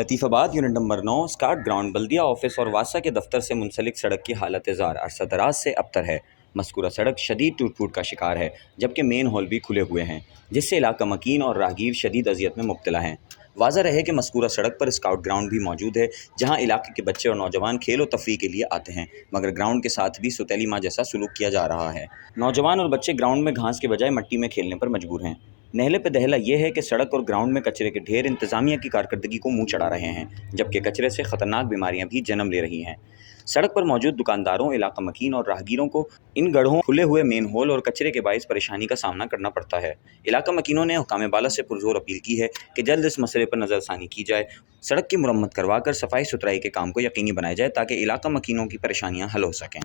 लतीफ़ आबाद unit number 9 स्काट ground बल्दिया office और वासा के दफ्तर से मुंसलिक सड़क की हालत ज़ार अरसा दराज से अबतर है। मज़कूरा सड़क शदीद टूट फूट का शिकार है, जबकि मेन हॉल भी खुले हुए हैं, जिससे इलाका मकीन और राहगीर शदीद अजियत में मुब्तला हैं। वाज़ा रहे कि मज़कूरा सड़क पर स्काउट ग्राउंड भी मौजूद है, जहाँ इलाके के बच्चे और नौजवान खेल और तफरीह के लिए आते हैं, मगर ग्राउंड के साथ भी सुतैली माँ जैसा सलूक किया जा रहा है। नौजवान और बच्चे ग्राउंड में घास के बजाय मिट्टी में खेलने पर मजबूर हैं। नहले पे दहला ये है कि सड़क और ग्राउंड में कचरे के ढेर इंतज़ामिया की कारकर्दगी को मुंह चढ़ा रहे हैं, जबकि कचरे से ख़तरनाक बीमारियां भी जन्म ले रही हैं। सड़क पर मौजूद दुकानदारों, इलाका मकीन और राहगीरों को इन गड्ढों, खुले हुए मेन होल और कचरे के बाइस परेशानी का सामना करना पड़ता है। इलाका मकीनों ने हुकाम बाला से पुरजोर अपील की है कि जल्द इस मसले पर नज़रसानी की जाए, सड़क की मुरम्मत करवा कर सफाई सुथराई के काम को यकीनी बनाया जाए, ताकि इलाका मकीनों की परेशानियाँ हल हो सकें।